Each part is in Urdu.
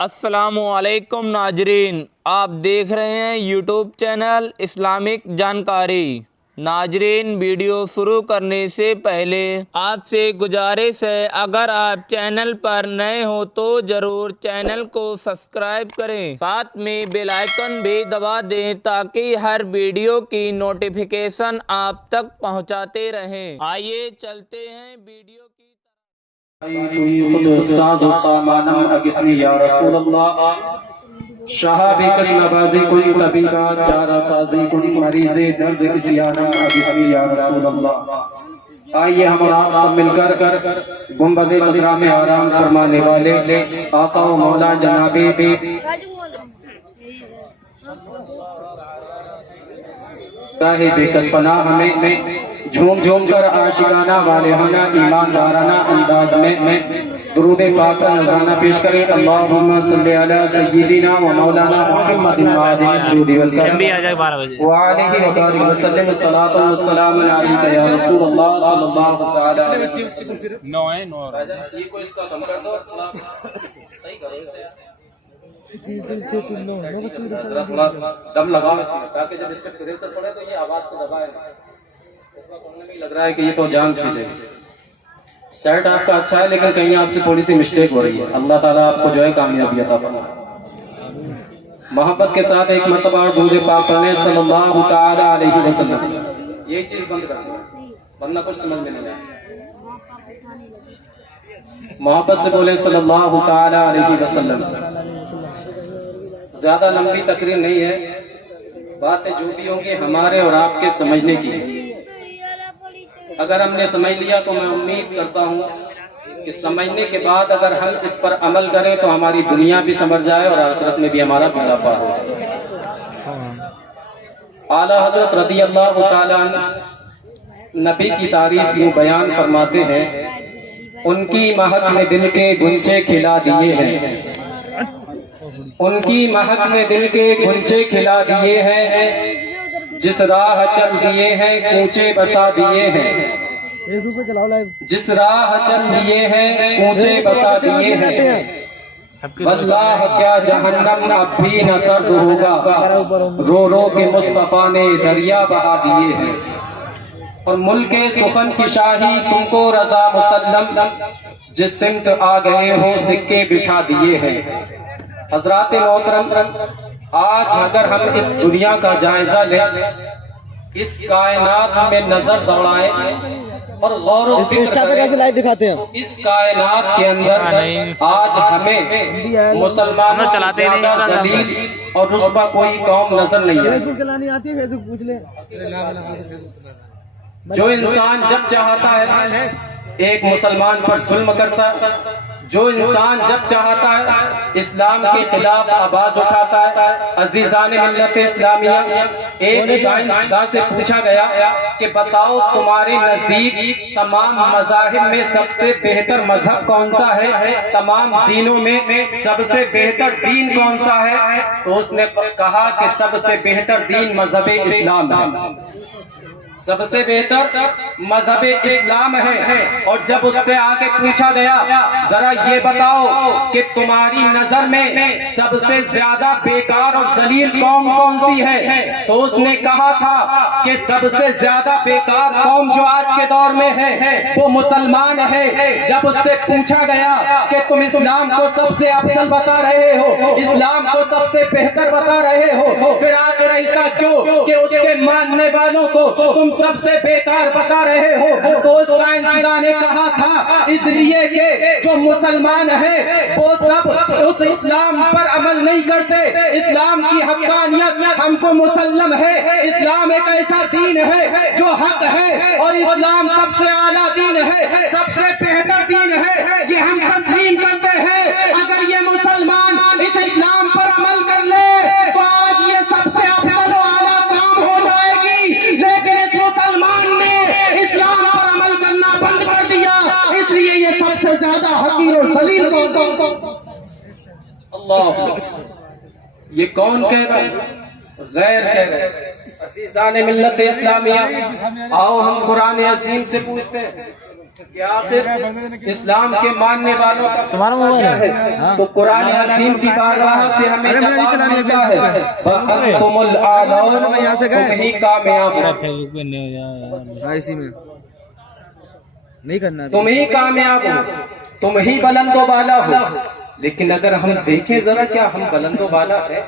السلام علیکم ناظرین، آپ دیکھ رہے ہیں یوٹیوب چینل اسلامک جانکاری۔ ناظرین، ویڈیو شروع کرنے سے پہلے آپ سے گزارش ہے، اگر آپ چینل پر نئے ہو تو ضرور چینل کو سبسکرائب کریں، ساتھ میں بیل آئیکن بھی دبا دیں تاکہ ہر ویڈیو کی نوٹیفیکیشن آپ تک پہنچاتے رہیں۔ آئیے چلتے ہیں ویڈیو کی خود ساز و سامانم اگسنی یا رسول اللہ، شہابی کس نبازی کوئی طبیبہ چارہ سازی کوئی مریض درد کسیانم اگسنی یا رسول اللہ۔ آئیے ہم اور آپ سب مل کر گنبد خضرا میں آرام فرمانے والے آقا و مولا جناب صاحب کس پناہ ہمیں جھوم جھوم کر عاشقانہ والہانہ ایماندارانہ انداز میں درود پاک کا نذرانہ پیش کریں۔ اللہم صلی علی سیدنا و مولانا محمد معدن الجود والکرم وعلیہ وبارک وسلم، الصلاۃ والسلام علیک یا رسول اللہ صلی اللہ تعالی علیہ وسلم۔ یہ کو اس کا کم کر دو، صحیح کرو اسے، دم لگاؤ تاکہ جب اس پہ پریشر پڑے تو یہ آواز کو دبائے، لگ رہا ہے کہ یہ تو جان کھینچے۔ سیٹ آپ کا اچھا ہے لیکن کہیں آپ سے تھوڑی سی مسٹیک ہو رہی ہے۔ اللہ تعالیٰ آپ کو جو ہے کامیابی عطا فرمائے۔ محبت کے ساتھ ایک مرتبہ اور درود پاک پڑھیں صلی اللہ تعالی علیہ وسلم۔ یہ چیز بند کر دیں ورنہ کچھ سمجھ میں نہیں آئے۔ محبت سے بولیں صلی اللہ تعالی علیہ وسلم۔ زیادہ لمبی تقریر نہیں ہے، باتیں جو بھی ہوں گی ہمارے اور آپ کے سمجھنے کی۔ اگر ہم نے سمجھ لیا تو میں امید کرتا ہوں کہ سمجھنے کے بعد اگر ہم اس پر عمل کریں تو ہماری دنیا بھی سنور جائے اور آخرت میں بھی ہمارا بیڑا پار ہو جائے۔ اعلیٰ حضرت رضی اللہ تعالیٰ عنہ نبی کی تعریف یوں بیان فرماتے ہیں، ان کی مہک نے دل کے گنچے کھلا دیے ہیں، ان کی مہک نے دل کے گنچے کھلا دیے ہیں، جس راہ چل دیے ہیں کوچے بسا دیے ہیں، جس راہ چل دیے ہیں کوچے بسا دیے ہیں۔ واللہ کیا جہنم اب بھی نہ سرد ہوگا، رو رو کے مصطفیٰ نے دریا بہا دیے ہیں۔ اور ملک سخن کی شاہی تم کو رضا مسلم، جس سمت آ گئے ہو سکے بٹھا دیے ہیں۔ حضرات محترم، آج اگر ہم اس دنیا کا جائزہ لیں، اس کائنات میں نظر دوڑائیں اور غور و فکر کریں تو اس کائنات کے اندر آج ہمیں مسلمانوں سے زیادہ ذلیل اور رسوا کوئی قوم نظر نہیں ہے۔ جو انسان جب چاہتا ہے ایک مسلمان پر ظلم کرتا ہے، جو انسان جب چاہتا ہے اسلام کے خلاف آواز اٹھاتا ہے۔ عزیزان ملت اسلامیہ، ایک سائنسداں سے پوچھا گیا کہ بتاؤ تمہارے نزدیک تمام مذاہب میں سب سے بہتر مذہب کون سا ہے، تمام دینوں میں سب سے بہتر دین کون سا ہے؟ تو اس نے کہا کہ سب سے بہتر دین مذہب اسلام ہے، سب سے بہتر مذہب اسلام ہے۔ اور جب اس سے آگے پوچھا گیا ذرا یہ بتاؤ کہ تمہاری نظر میں سب سے زیادہ بیکار اور ذلیل قوم کون سی ہے، تو اس نے کہا تھا کہ سب سے زیادہ بیکار قوم جو آج کے دور میں ہے وہ مسلمان ہے۔ جب اس سے پوچھا گیا کہ تم اسلام کو سب سے افضل بتا رہے ہو، اسلام کو سب سے بہتر بتا رہے ہو، پھر آخر ایسا کیوں کہ اس کے ماننے والوں کو تم سب سے بیکار بتا رہے ہو؟ تو اس سائنسداں نے کہا تھا اس لیے کہ جو مسلمان ہے وہ سب اس اسلام پر عمل نہیں کرتے۔ اسلام کی حقانیت ہم کو مسلم ہے، اسلام ایک ایسا دین ہے جو حق ہے اور اسلام سب سے اعلیٰ دین ہے، سب سے بہتر دین ہے، یہ ہم تسلیم کرتے ہیں۔ اگر یہ مسلمان اس اسلام پر عمل کر لے تو آج یہ سب سے افضل و اعلیٰ کام ہو جائے گی، لیکن اس مسلمان نے اسلام پر عمل کرنا بند کر دیا، اس لیے یہ سب سے زیادہ حقیر و ذلیل قوم۔ اللہ، یہ کون کہہ رہا ہے؟ غیر کہہ رہا ہے۔ عزیزان ملت اسلامیہ، آؤ ہم قرآن عظیم سے پوچھتے ہیں کہ آخر اسلام کے ماننے والوں کا تمہارا موبائل کیا ہے؟ ہے؟ تو قرآن حکیم کی بارگاہ سے ہمیں جواب ملتا ہے وَأَنْتُمُ الْأَعْلَوْنَ، تم ہی کامیاب ہو، فیس بک پہ نہیں ہو جائے اسی میں نہیں کرنا تم ہی کامیاب ہو، تم ہی بلند و بالا ہو۔ لیکن اگر ہم دیکھیں ذرا، کیا ہم بلند و بالا ہے؟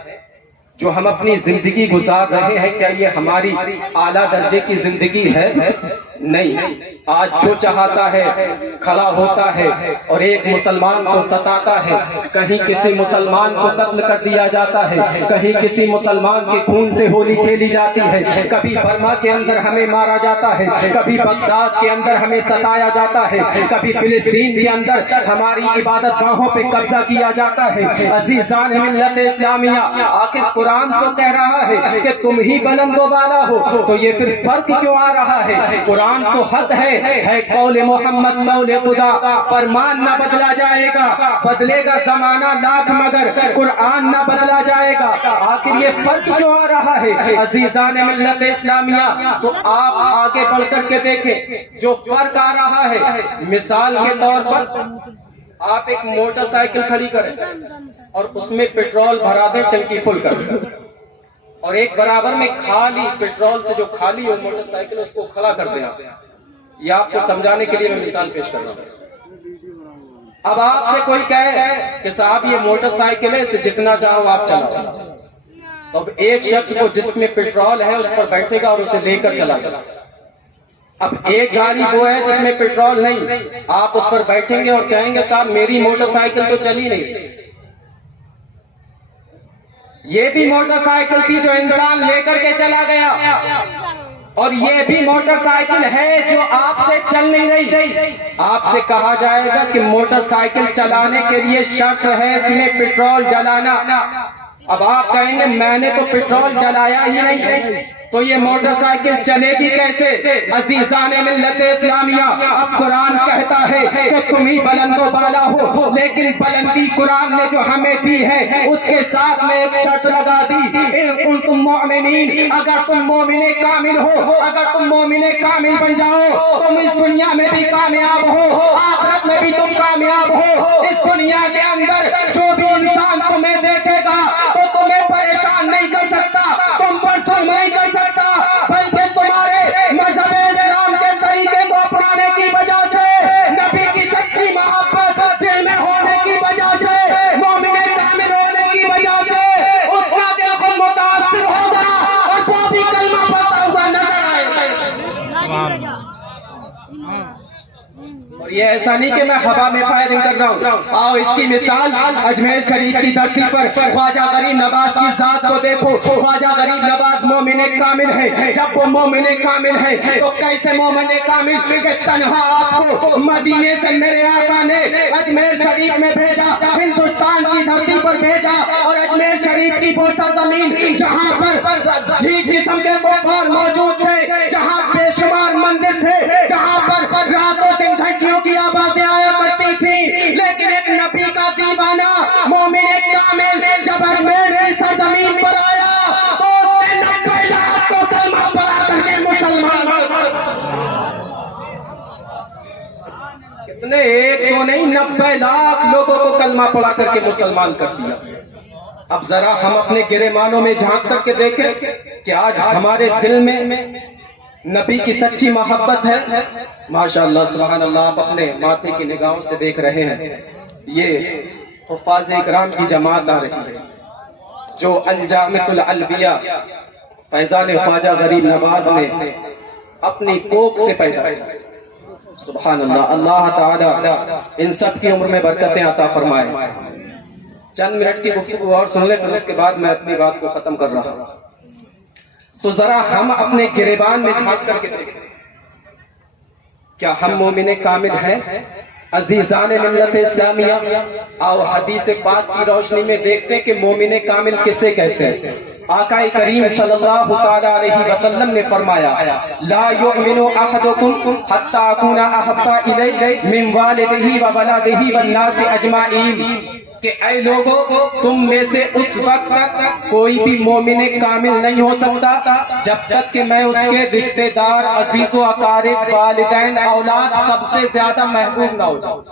جو ہم اپنی زندگی گزار رہے ہیں کیا یہ ہماری اعلیٰ درجے کی زندگی ہے؟ نہیں۔ آج جو چاہتا ہے کھڑا ہوتا ہے اور ایک مسلمان کو ستاتا ہے، کہیں کسی مسلمان کو قتل کر دیا جاتا ہے، کہیں کسی مسلمان کے خون سے ہولی کھیلی جاتی ہے، کبھی برما کے اندر ہمیں مارا جاتا ہے، کبھی بغداد کے اندر ہمیں ستایا جاتا ہے، کبھی فلسطین کے اندر ہماری عبادت گاہوں پہ قبضہ کیا جاتا ہے۔ عزیزان ملت اسلامیہ، آخر قرآن تو کہہ رہا ہے کہ تم ہی بلند و بالا ہو، تو یہ پھر فرق کیوں آ رہا ہے؟ قرآن تو حق ہے قول محمد قول خدا، فرمان نہ بدلا جائے گا، بدلے گا زمانہ لاکھ مگر قرآن نہ بدلا جائے گا۔ آخر یہ فرق کیوں آ رہا ہے؟ عزیزان ملت اسلامیہ، تو آپ آگے بڑھ کر کے دیکھیں جو فرق آ رہا ہے۔ مثال کے طور پر آپ ایک موٹر سائیکل کھڑی کریں اور اس میں پیٹرول بھرا دیں، ٹنکی فل کر دیں، اور ایک برابر میں خالی پیٹرول سے جو خالی ہو موٹر سائیکل اس کو کھڑا کر دیں۔ یہ آپ کو سمجھانے کے لیے میں مثال پیش کر رہا ہوں۔ اب آپ سے کوئی کہے کہ صاحب یہ موٹر سائیکل ہے، اسے جتنا چاہو آپ چلاؤ، تو اب ایک شخص کو جس میں پیٹرول ہے اس پر بیٹھے گا اور اسے لے کر چلا جائے۔ اب ایک گاڑی وہ ہے جس میں پیٹرول نہیں، آپ اس پر بیٹھیں گے اور کہیں گے صاحب میری موٹر سائیکل تو چلی نہیں۔ یہ بھی موٹر سائیکل تھی جو انسان لے کر کے چلا گیا، اور یہ بھی موٹر سائیکل ہے جو آپ سے چل نہیں رہی۔ آپ سے کہا جائے گا کہ موٹر سائیکل چلانے کے لیے شرط ہے اس میں پیٹرول ڈلانا۔ اب آپ کہیں گے میں نے تو پیٹرول ڈلایا ہی نہیں، تو یہ موٹر سائیکل چلے گی کیسے؟ عزیزان ملت اسلامیہ، اب قرآن کہتا ہے کہ تم ہی بلند و بالا ہو، لیکن بلندی قرآن نے جو ہمیں دی ہے اس کے ساتھ میں ایک شرط لگا دی، ان کنتم مؤمنین، اگر تم مومن کامل ہو، اگر تم مومن کامل بن جاؤ، تم اس دنیا میں بھی کامیاب ہو، آخرت میں بھی تم کامیاب ہو۔ اس دنیا کے اندر جو بھی انسان تمہیں دیکھے گا تو تمہیں پریشان نہیں کر سکتا، تم پر ظلم نہیں کر سکتا، بلکہ تمہارے مذہب اسلام کے طریقے کو اپنانے کی وجہ سے، نبی کی سچی محبت دل میں ہونے کی وجہ سے، مومن کامل ہونے کی وجہ سے اس کا دل خود متاثر ہوگا اور وہ بھی کلمہ پڑھتا ہوا نظر آئے گا۔ اور یہ ایسا نہیں کہ میں ہوا میں فائرنگ کر رہا ہوں، آؤ اس کی مثال اجمیر شریف کی دھرتی پر خواجہ غریب نواز کی ذات کو دیکھو۔ خواجہ غریب نواز مومن کامل ہے، جب وہ مومن کامل ہے تو کیسے مومن کامل کہ تنہا آپ کو مدینے سے میرے آقا نے اجمیر شریف میں بھیجا، ہندوستان کی دھرتی پر بھیجا، اور اجمیر شریف کی وہ سرزمین جہاں پر ہی قسم کے کفار موجود تھے، جہاں بے شمار مندر تھے، جہاں پر راتوں دن گھنٹیوں کی آوازیں آیا کرتی تھی، لیکن ایک نبی کا دیوانہ مومن کامل جب اجمیر کی سرزمین پر آیا تو اس نے 90 لاکھ کو کلمہ پڑھا کر کے مسلمان، کتنے ایک تو نہیں 90 لاکھ لوگوں کو کلمہ پڑھا کر کے مسلمان کر دیا۔ اب ذرا ہم اپنے گریبانوں میں جھانک کر کے دیکھیں کہ آج ہمارے دل میں نبی کی سچی محبت ہے۔ ماشاءاللہ سبحان اللہ، آپ اپنے ماتھے کی نگاہوں سے دیکھ رہے ہیں یہ حفاظ اکرام کی جماعت آ رہی ہے جو الجامعۃ العلویہ فیضان خواجہ غریب نواز نے اپنی کوکھ سے پیدا کیا۔ سبحان اللہ، اللہ تعالی ان سب کی عمر میں برکتیں عطا فرمائے۔ چند منٹ کی گفتگو اور سن لیں، پھر اس کے بعد میں اپنی بات کو ختم کر رہا ہوں۔ تو ذرا ہم اپنے گریبان میں جھانک کر کے دیکھیں، کیا ہم مومن کامل ہیں؟ عزیزان ملت اسلامیہ، آؤ حدیث پاک کی روشنی میں دیکھتے ہیں کہ مومن کامل کسے کہتے ہیں۔ آقا کریم صلی اللہ تعالی علیہ وسلم نے فرمایا لا یؤمن احدکم حتی اکون احب الیہ من والدہ وولدہ والناس اجمعین۔ کہ اے لوگوں تم میں سے اس وقت تک کوئی بھی مومن کامل نہیں ہو سکتا جب تک کہ میں اس کے رشتہ دار عزیز و اقارب والدین اولاد سب سے زیادہ محبوب نہ ہو جاؤں.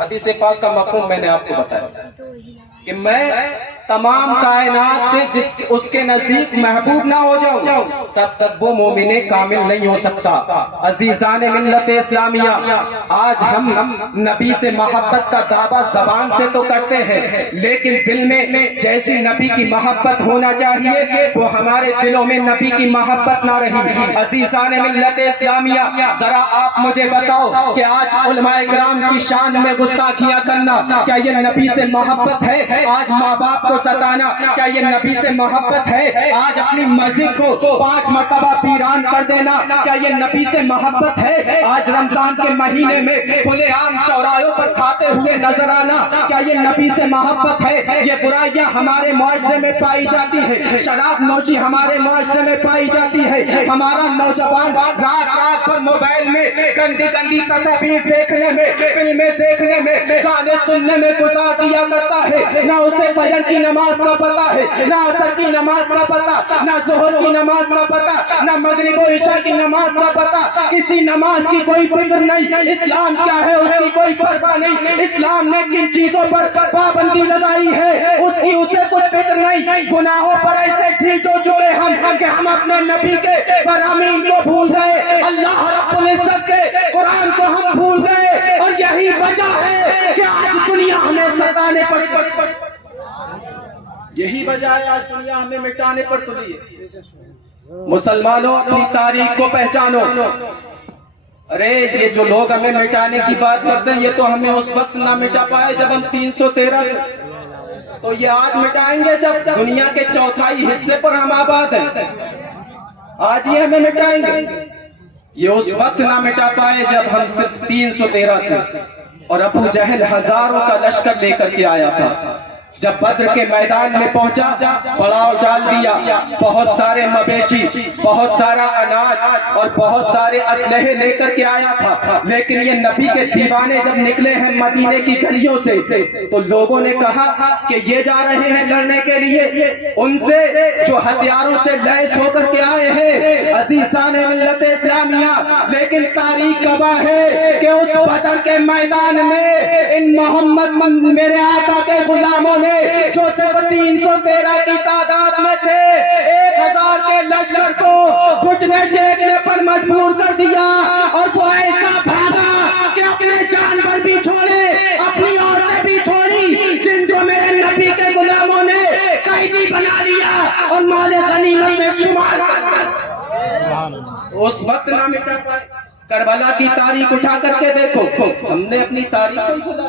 حدیث پاک کا مفہوم میں نے آپ کو بتایا کہ میں تمام کائنات سے اس کے نزدیک محبوب نہ ہو جاؤں تب تک وہ مومن کامل نہیں ہو سکتا. عزیزان ملت اسلامیہ، آج ہم نبی سے محبت کا دعویٰ زبان سے تو کرتے ہیں لیکن دل میں جیسی نبی کی محبت ہونا چاہیے وہ ہمارے دلوں میں نبی کی محبت نہ رہی. عزیزان ملت اسلامیہ، ذرا آپ مجھے بتاؤ کہ آج علماء کرام کی شان میں گستاخیاں کرنا کیا یہ نبی سے محبت ہے؟ آج ماں باپ کو ستانا کیا یہ نبی سے محبت ہے؟ آج اپنی مسجد کو 5 مرتبہ ویران کر دینا کیا یہ نبی سے محبت ہے؟ آج رمضان کے مہینے میں کھلے عام چوراہوں پر کھاتے ہوئے نظر آنا کیا یہ نبی سے محبت ہے؟ یہ برائیاں ہمارے معاشرے میں پائی جاتی ہے، شراب نوشی ہمارے معاشرے میں پائی جاتی ہے. ہمارا نوجوان رات رات پر موبائل میں گندی گندی تصاویر دیکھنے میں، فلمیں دیکھنے میں، گانے سننے میں گزار دیا کرتا ہے. نہ اسے فجر کی نماز کا پتہ ہے، نہ عصر کی نماز کا پتہ، نہ ظہر کی نماز کا پتہ، نہ مغرب و عشاء کی نماز کا پتہ. کسی نماز کی کوئی فکر نہیں. اسلام کیا ہے اس کی کوئی پرواہ نہیں. اسلام نے کن چیزوں پر پابندی لگائی ہے اس کی اسے کچھ فکر نہیں. گناہوں پر ایسے ٹھیک ہو چکے ہم کہ ہم اپنے نبی کے فرامین کو بھول گئے، اللہ رب العزت کے قرآن کو ہم بھول گئے، اور یہی وجہ ہے کہ آج دنیا ہمیں ستانے پر یہی وجہ ہے آج دنیا ہمیں مٹانے پر تلی ہے. مسلمانوں اپنی تاریخ کو پہچانو. ارے یہ جو لوگ ہمیں مٹانے کی بات کرتے ہیں یہ تو ہمیں اس وقت نہ مٹا پائے جب ہم 313 تو یہ آج مٹائیں گے جب دنیا کے چوتھائی حصے پر ہم آباد ہیں. آج یہ ہمیں مٹائیں گے. یہ اس وقت نہ مٹا پائے جب ہم صرف 313 تھے اور ابو جہل ہزاروں کا لشکر لے کر کے آیا تھا. جب بدر کے میدان میں پہنچا پڑاؤ ڈال دیا، بہت سارے مویشی، بہت سارا اناج اور بہت سارے اسلحے لے کر کے آیا تھا. لیکن یہ نبی کے دیوانے جب نکلے ہیں مدینے کی گلیوں سے تو لوگوں نے کہا کہ یہ جا رہے ہیں لڑنے کے لیے ان سے جو ہتھیاروں سے لیس ہو کر کے آئے ہیں. عزیزان ملت اسلامیہ، لیکن تاریخ گواہ ہے کہ اس بدر کے میدان میں ان محمد میرے آقا کے غلاموں جو صرف 313 کی تعداد میں تھے 1000 کے لشکر کو گھٹنے ٹیکنے پر مجبور کر دیا، اور وہ ایسا بھاگا کہ اپنے جانور بھی چھوڑے، اپنی عورتیں بھی چھوڑی، جن کو میرے نبی کے غلاموں نے قیدی بنا لیا اور مال غنیمت میں شمار کر دیا. اس وقت نہ مٹا پائے. کربلا کی تاریخ اٹھا کر کے دیکھو، ہم نے اپنی تاریخ کو بھولا،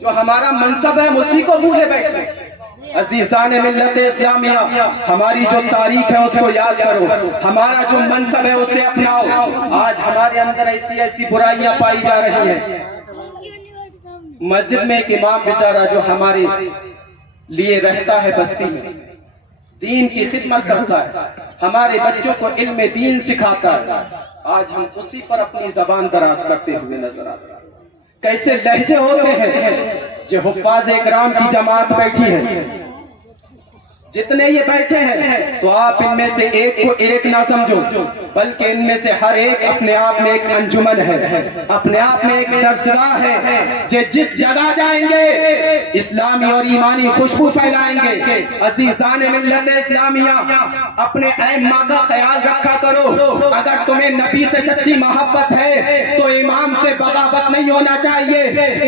جو ہمارا منصب ہے اسی کو بھولے بیٹھے. عزیزان ملت اسلامیہ، ہماری جو تاریخ ہے اس کو یاد کرو، ہمارا جو منصب ہے اسے اپناؤ. آج ہمارے اندر ایسی برائیاں پائی جا رہی ہیں. مسجد میں ایک امام بیچارہ جو ہمارے لیے رہتا ہے بستی میں، دین کی خدمت کرتا ہے، ہمارے بچوں کو علم دین سکھاتا ہے. آج ہم اسی پر اپنی زبان دراز کرتے ہوئے نظر آتے ہیں. کیسے لہجے ہوتے ہیں. جو حفاظ اکرام کی جماعت بیٹھی ہے، جتنے یہ بیٹھے ہیں تو آپ ان میں سے ایک کو ایک نہ سمجھو بلکہ ان میں سے ہر ایک اپنے آپ میں ایک انجمن ہے، اپنے آپ میں ایک درسگاہ ہے. جس جگہ جائیں گے اسلامی اور ایمانی خوشبو پھیلائیں گے. عزیزان ملت اسلامیہ، اپنے ائمہ کا خیال رکھا کرو. اگر تمہیں نبی سے سچی محبت ہے تو امام سے بغاوت نہیں ہونا چاہیے.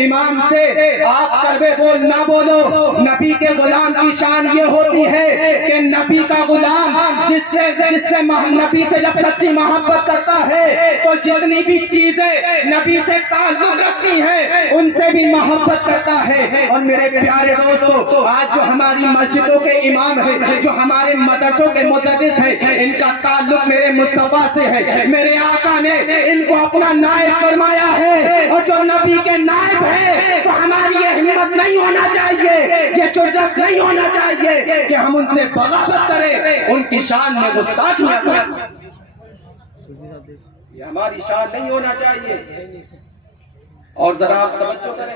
امام سے آپ کلمے بول نہ بولو. نبی کے غلام کی شان یہ ہوتی ہے کہ نبی کا غلام جس سے نبی سے جب سچی محبت کرتا ہے تو جتنی بھی چیزیں نبی سے تعلق رکھتی ہیں ان سے بھی محبت کرتا ہے. اور میرے پیارے دوستو، آج جو ہماری مسجدوں کے امام ہیں، جو ہمارے مدرسوں کے مدرس ہیں، ان کا تعلق میرے مصطفیٰ سے ہے. میرے آقا نے ان کو اپنا نائب فرمایا ہے، اور جو نبی کے نائب ہے تو ہماری یہ ہمت نہیں ہونا چاہیے، یہ جرأت نہیں ہونا چاہیے کہ ہم ان سے بغاوت کریں، ان کی شان میں گستاخیاں کریں. یہ ہماری شان نہیں ہونا چاہیے. اور ذرا آپ توجہ کریں،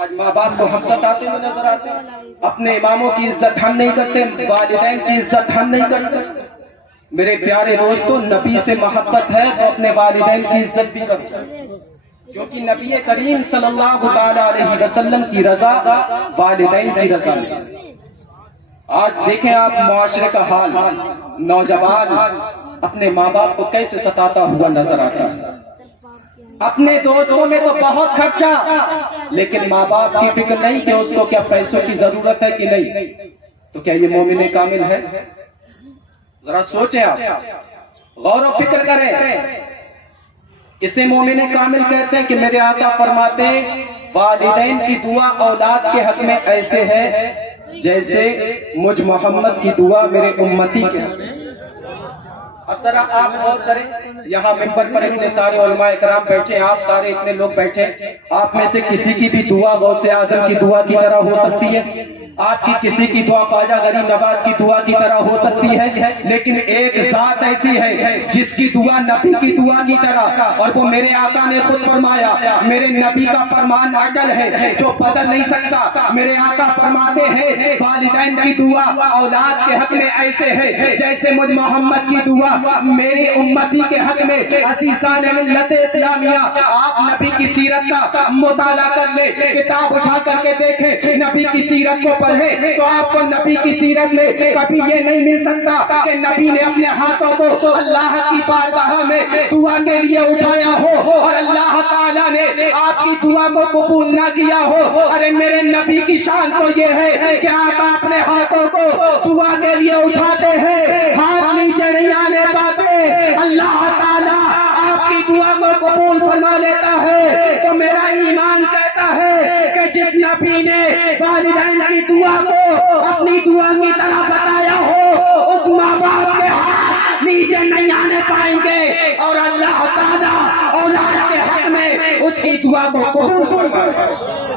آج ماں باپ کو ہم ستاتے ہوئے نظر آتے ہیں، اپنے اماموں کی عزت ہم نہیں کرتے، والدین کی عزت ہم نہیں کرتے۔ میرے پیارے دوستو، نبی سے محبت ہے تو اپنے والدین کی عزت بھی کرو، کیونکہ نبی کریم صلی اللہ تعالی علیہ وسلم کی رضا والدین کی رضا ہے۔ آج دیکھیں آپ معاشرے کا حال، نوجوان اپنے ماں باپ کو کیسے ستاتا ہوا نظر آتا ہے۔ اپنے دوستوں میں تو بہت خرچہ، لیکن ماں باپ کی فکر نہیں کہ اس کو کیا پیسوں کی ضرورت ہے کہ نہیں۔ تو کیا یہ مومن کامل ہے؟ ذرا سوچیں، آپ غور و فکر کریں۔ اسے مومن کامل کہتے ہیں کہ میرے آقا فرماتے ہیں والدین کی دعا اولاد کے حق میں ایسے ہے جیسے مجھ محمد کی دعا میرے امتی کے حق میں۔ اب ذرا آپ غور کریں، یہاں ممبر پر اتنے سارے علماء کرام بیٹھے، آپ سارے اتنے لوگ بیٹھے، آپ میں سے کسی کی بھی دعا غوث اعظم کی دعا کی طرح ہو سکتی ہے، آپ کی کسی کی دعا خواجہ غریب نواز کی دعا کی طرح ہو سکتی ہے، لیکن ایک ذات ایسی ہے جس کی دعا نبی کی دعا کی طرح، اور وہ میرے آقا نے خود فرمایا، میرے نبی کا فرمان اٹل ہے جو بدل نہیں سکتا۔ میرے آقا فرماتے ہیں والدین کی دعا اولاد کے حق میں ایسے ہے جیسے مجھ محمد کی دعا میری امتی کے حق میں۔ عزیزان ملت اسلامیہ، آپ نبی کی سیرت کا مطالعہ کر لیں، کتاب اٹھا کر کے دیکھیں، نبی کی سیرت کو پڑھیں تو آپ کو نبی کی سیرت میں کبھی یہ نہیں مل سکتا کہ نبی نے اپنے ہاتھوں کو اللہ کی بارگاہ میں دعا کے لیے اٹھایا ہو اور اللہ تعالیٰ نے آپ کی دعا کو قبول نہ کیا ہو۔ ارے میرے نبی کی شان تو یہ ہے کہ آپ اپنے ہاتھوں کو دعا کے لیے اٹھاتے ہیں، ہاتھ نیچے نہیں آنے پاتے، اللہ تعالیٰ آپ کی دعا کو قبول فرما لیتا ہے۔ تو میرا ایمان کہتا ہے کہ جس نبی نے والدین کی دعا کو اپنی دعا کی طرح بتایا ہو، اس ماں باپ کے ہاتھ نیچے نہیں آنے پائیں گے، اور اللہ تعالیٰ اولاد کے حق میں اس کی دعا کو قبول فرمائے گا۔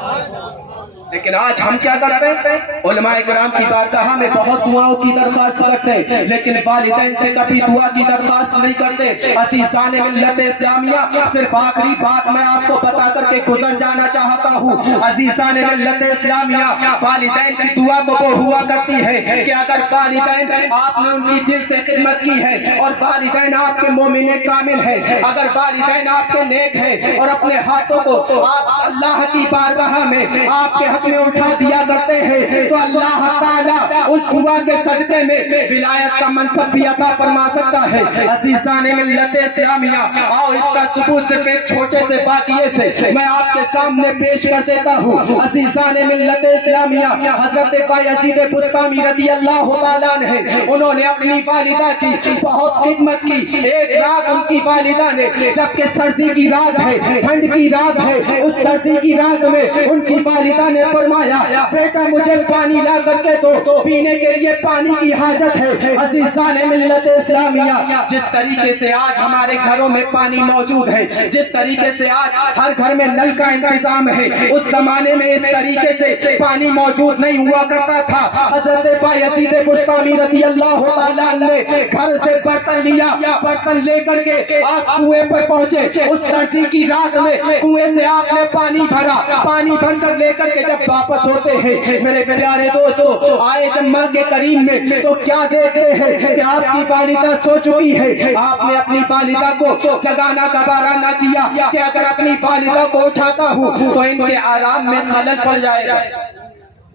لیکن آج ہم کیا کرتے ہیں؟ علماء کرام کی بارگاہ میں بہت دعاؤں کی درخواست رکھتے ہیں، لیکن والدین سے کبھی دعا کی درخواست نہیں کرتے۔ عزیزان ملت اسلامیہ، صرف آخری بات میں آپ کو بتا کر کے گزر جانا چاہتا ہوں۔ عزیزان ملت اسلامیہ، والدین کی دعا کو وہ ہوا کرتی ہے کہ اگر والدین آپ نے ان کی دل سے خدمت کی ہے اور والدین آپ کے مومن کامل ہے، اگر والدین آپ کے نیک ہے اور اپنے ہاتھوں کو آپ اللہ کی بارگاہ میں آپ کے حق میں اٹھا دیا کرتے ہیں، تو اللہ تعالیٰ اس دعا کے صدقے میں ولایت کا منصب بھی عطا فرما سکتا ہے۔ عزیزان ملت اسلامیہ، آؤ اس کا ثبوت صرف ایک چھوٹے سے واقعے سے میں آپ کے سامنے پیش کر دیتا ہوں۔ عزیزان ملت اسلامیہ، حضرت بایزید بسطامی رضی اللہ تعالیٰ عنہ، انہوں نے اپنی والدہ کی بہت خدمت کی۔ ایک رات ان کی والدہ نے، جبکہ سردی کی رات ہے، ٹھنڈ کی رات ہے، اس سردی کی رات میں ان کی والدہ نے فرمایا بیٹا مجھے پانی لا کر کے دو، پینے کے لیے پانی کی حاجت ہے۔ عزیزان ملت اسلامیہ، جس طریقے سے آج ہمارے گھروں میں پانی موجود ہے، جس طریقے سے آج ہر گھر میں نل کا انتظام ہے، اس زمانے میں اس طریقے سے پانی موجود نہیں ہوا کرتا تھا۔ حضرت بایزید بسطامی رضی اللہ تعالیٰ عنہ نے گھر سے برتن لیا، برتن لے کر کے آپ کنویں پر پہنچے۔ اس سردی کی رات میں کنویں سے آپ نے پانی بھرا، پانی بھر کر لے کر کے جب واپس ہوتے ہیں میرے پیارے دوستو، آئے جب مرگ کریم میں تو کیا دیکھتے ہیں کہ آپ کی والدہ سو چکی ہے۔ آپ نے اپنی والدہ کو جگانا گوارا نہ کیا کہ اگر اپنی والدہ کو اٹھاتا ہوں تو ان کے آرام میں خلل پڑ جائے گا۔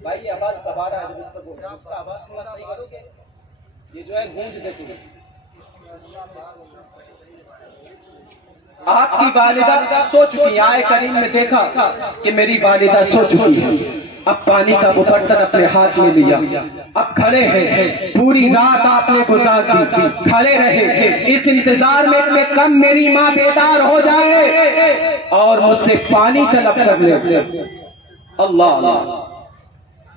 بھائی آواز دوبارہ ہے، اس کا آواز تھوڑا صحیح کرو گے، یہ جو ہے گونج دیتی ہے۔ آپ کی والدہ سو چکی ہے، آئے کریم میں دیکھا کہ میری والدہ سو چکی ہے، اب پانی کا وہ برتن اپنے ہاتھ میں لیا، اب کھڑے ہیں، پوری رات آپ نے گزار دی، کھڑے رہے اس انتظار میں کہ کم میری ماں بیدار ہو جائے اور مجھ سے پانی طلب کر لے۔ اللہ،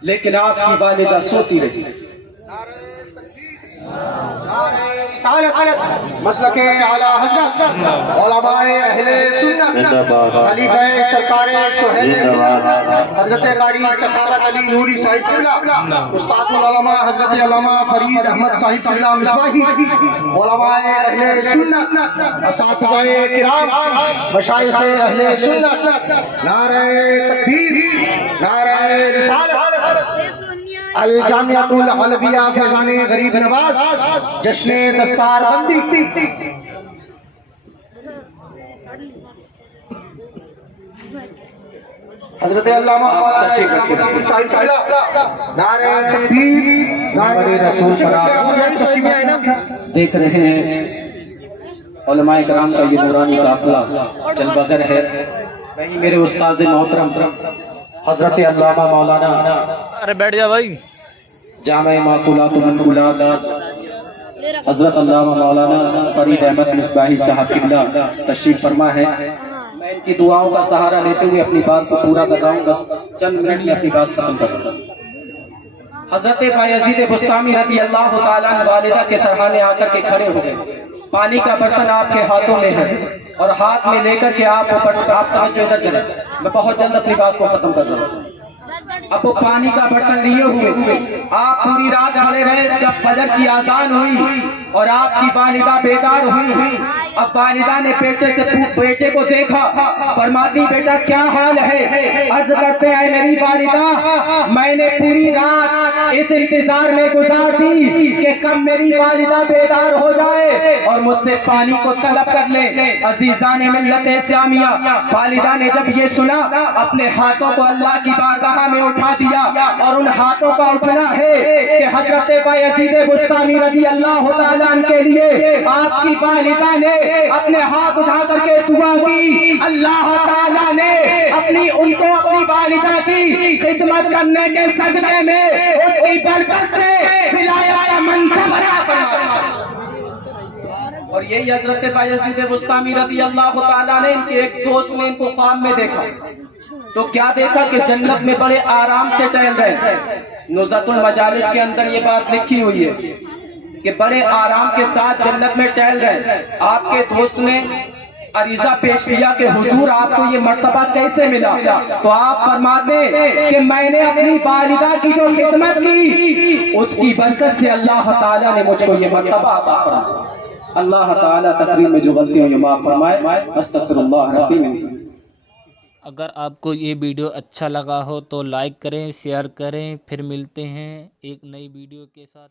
لیکن آپ کی والدہ سوتی رہی۔ مسلک اعلی حضرت علماء اہل سنت خلیفہ سرکار سہیل حضرت قاری سخاوت علی نوری صاحب قبلہ استاد العلماء حضرت علامہ فرید احمد صاحب قبلہ مصباحی علماء اہل سنت اساتذہ کرام مشائخ اہل سنت نعرہ تکبیر نعرہ رسالت الجامعۃ العلویہ فیضان غریب نواز جشن دستار بندی حضرت علامہ نعرہ تکبیر نعرہ رسول دیکھ رہے ہیں علماء کرام کا یہ نورانی قافلہ چل بغیر ہے وہیں میرے استاذ محترم حضرت علامہ مولانا ارے بیٹھ جا بھائی جامع معقولات و منقولات حضرت علامہ مولانا فرید احمد مصباحی صاحب قبلہ تشریف فرما ہے. میں ان کی دعاؤں کا سہارا لیتے ہوئے اپنی بات کو پورا کر رہا ہوں، بس چند منٹ میں اپنی بات ختم کر رہا ہوں. حضرت بایزید بسطامی رضی اللہ تعالیٰ عنہ والدہ کے سرحانے آ کر کے کھڑے ہو گئے. پانی کا برتن آپ کے ہاتھوں میں ہے اور ہاتھ میں لے کر کے آپ توجہ ادھر کریں، میں بہت جلد اپنی بات کو ختم کر رہا ہوں. اب وہ پانی کا برتن لیے ہوئے آپ پوری رات کھڑے رہے، جب فجر کی اذان ہوئی اور آپ کی والدہ بیدار ہوئی. اب والدہ نے بیٹے کو دیکھا، فرماتی بیٹا کیا حال ہے؟ عرض کرتے ہیں میری والدہ میں نے پوری رات اس انتظار میں گزار دی کہ کب میری والدہ بیدار ہو جائے اور مجھ سے پانی کو طلب کر لے. عزیزان ملت اسلامیہ، والدہ نے جب یہ سنا اپنے ہاتھوں کو اللہ کی بارگاہ میں اٹھا دیا، اور ان ہاتھوں کا اٹھنا ہے کہ حضرت بایزید بسطامی رضی اللہ تعالیٰ عنہ کے لیے آپ کی والدہ نے اپنے ہاتھ اٹھا کر کے دعا کی. اللہ تعالیٰ نے اپنی والدہ کی خدمت کرنے کے صدقے میں اس کی برکت سے ولایت کا منصب عطا فرمایا. اور یہی حضرت بایزید بسطامی رضی اللہ تعالیٰ نے ان کے ایک دوست نے ان کو خواب میں دیکھا تو کیا دیکھا کہ جنت میں بڑے آرام سے ٹہل رہے ہیں. نزہۃ المجالس کے اندر یہ بات لکھی ہوئی ہے کہ بڑے آرام کے ساتھ جنت میں ٹہل رہے ہیں. آپ کے دوست نے عریضہ پیش کیا کہ حضور آپ کو یہ مرتبہ کیسے ملا؟ تو آپ فرماتے کہ میں نے اپنی والدہ کی جو خدمت کی اس کی برکت سے اللہ تعالیٰ نے مجھ کو یہ مرتبہ عطا فرمایا. اللہ تعالیٰ تقریر میں جو غلطیوں یہ معاف فرمائے. استغفر اللہ ربی من. اگر آپ کو یہ ویڈیو اچھا لگا ہو تو لائک کریں، شیئر کریں. پھر ملتے ہیں ایک نئی ویڈیو کے ساتھ.